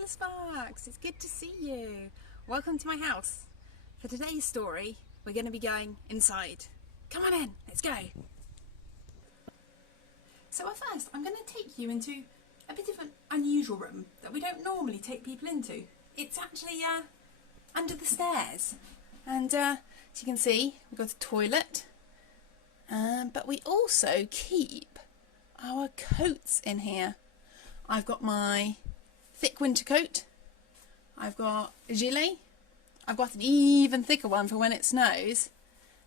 little Sparks, it's good to see you. Welcome to my house. For today's story, we're going to be going inside. Come on in, let's go. So at first, I'm going to take you into a bit of an unusual room that we don't normally take people into. It's actually under the stairs. And as you can see, we've got a toilet. But we also keep our coats in here. I've got my thick winter coat. I've got a gilet. I've got an even thicker one for when it snows.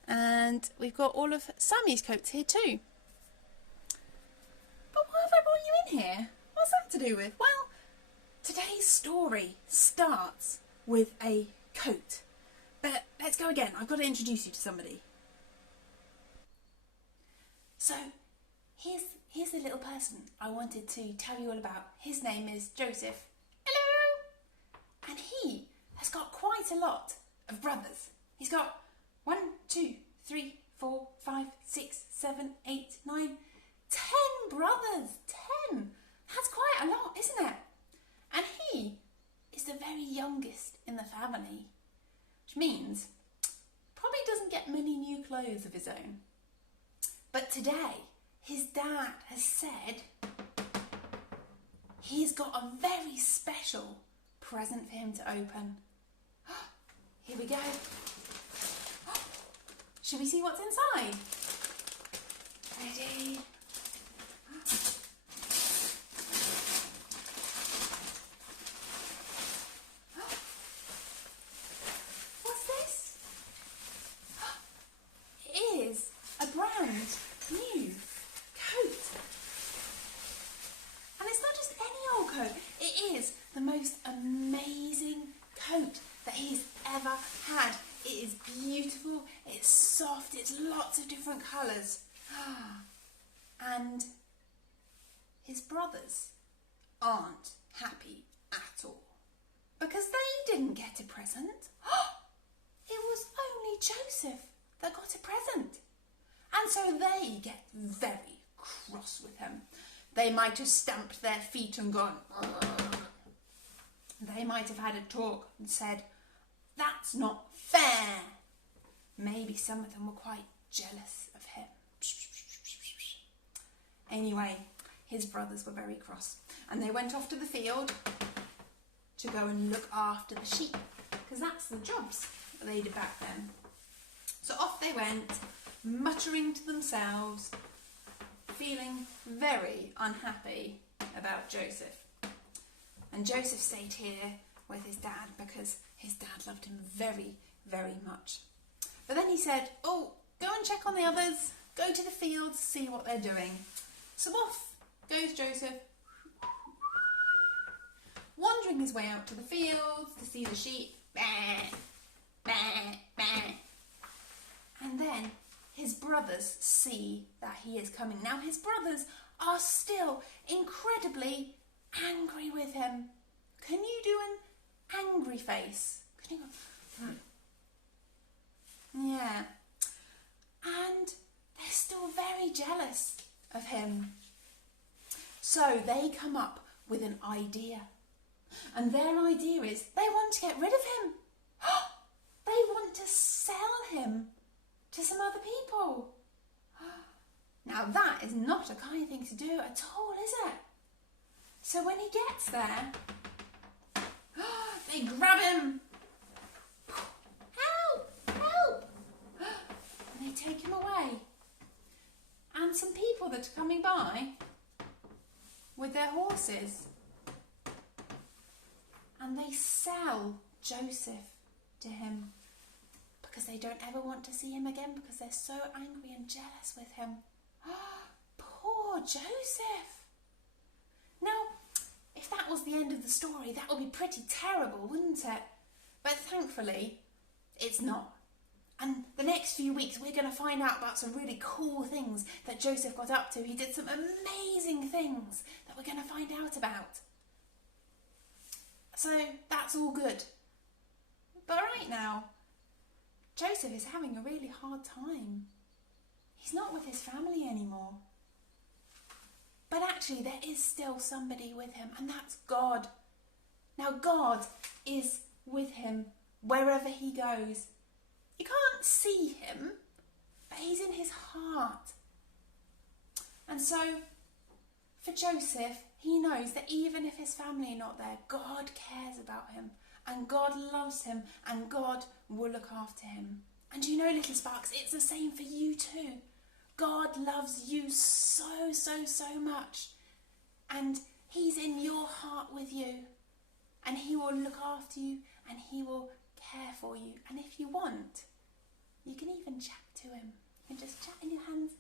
And we've got all of Sammy's coats here too. But why have I brought you in here? What's that to do with? Well, today's story starts with a coat. But let's go again. I've got to introduce you to somebody. So, here's the little person I wanted to tell you all about. His name is Joseph. Hello! And he has got quite a lot of brothers. He's got 1, 2, 3, 4, 5, 6, 7, 8, 9, 10 brothers. 10! That's quite a lot, isn't it? And he is the very youngest in the family, which means probably doesn't get many new clothes of his own. But today, his dad has said he's got a very special present for him to open. Here we go. Should we see what's inside? Ready? What's this? It is a brand new coat. And it's not just any old coat. It is the most amazing coat that he's ever had. It is beautiful, it's soft, it's lots of different colours. And his brothers aren't happy at all because they didn't get a present. It was only Joseph that got a present. And so they get very cross with him. They might have stamped their feet and gone, "Ugh." They might have had a talk and said, "That's not fair." Maybe some of them were quite jealous of him. Anyway, his brothers were very cross. And they went off to the field to go and look after the sheep, because that's the jobs that they did back then. So off they went, muttering to themselves, feeling very unhappy about Joseph. And Joseph stayed here with his dad because his dad loved him very, very much. But then he said, "Oh, go and check on the others, go to the fields, see what they're doing." So off goes Joseph, wandering his way out to the fields to see the sheep. Bah, bah, bah. And then his brothers see that he is coming. Now his brothers are still incredibly angry with him. Can you do an angry face? Can you go, Yeah. And they're still very jealous of him. So they come up with an idea. And their idea is they want to get rid of him. They want to sell him to some other people. Now that is not a kind thing to do at all, is it? So when he gets there, they grab him. Help! Help! And they take him away. And some people that are coming by with their horses. And they sell Joseph to him because they don't ever want to see him again because they're so angry and jealous with him. Poor Joseph! Now, if that was the end of the story, that would be pretty terrible, wouldn't it? But thankfully, it's not. And the next few weeks, we're going to find out about some really cool things that Joseph got up to. He did some amazing things that we're going to find out about. So that's all good. But right now, Joseph is having a really hard time. He's not with his family anymore. But actually there is still somebody with him, and that's God. Now God is with him wherever he goes. You can't see him, but he's in his heart. And so for Joseph, he knows that even if his family are not there, God cares about him and God loves him and God will look after him. And you know, little Sparks, it's the same for you too. God loves you so, so, so much. And he's in your heart with you. And he will look after you and he will care for you. And if you want, you can even chat to him. You can just chat in your hands,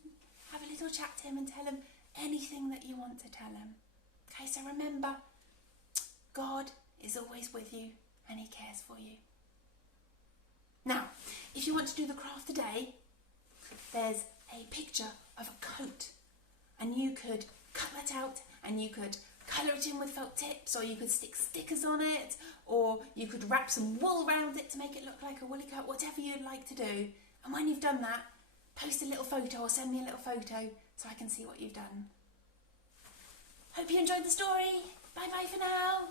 have a little chat to him and tell him anything that you want to tell him. Okay, so remember, God is always with you and he cares for you. Now, if you want to do the craft today, there's a picture of a coat and you could cut that out and you could colour it in with felt tips, or you could stick stickers on it, or you could wrap some wool around it to make it look like a woolly coat, whatever you'd like to do. And when you've done that, post a little photo or send me a little photo so I can see what you've done. Hope you enjoyed the story. Bye bye for now.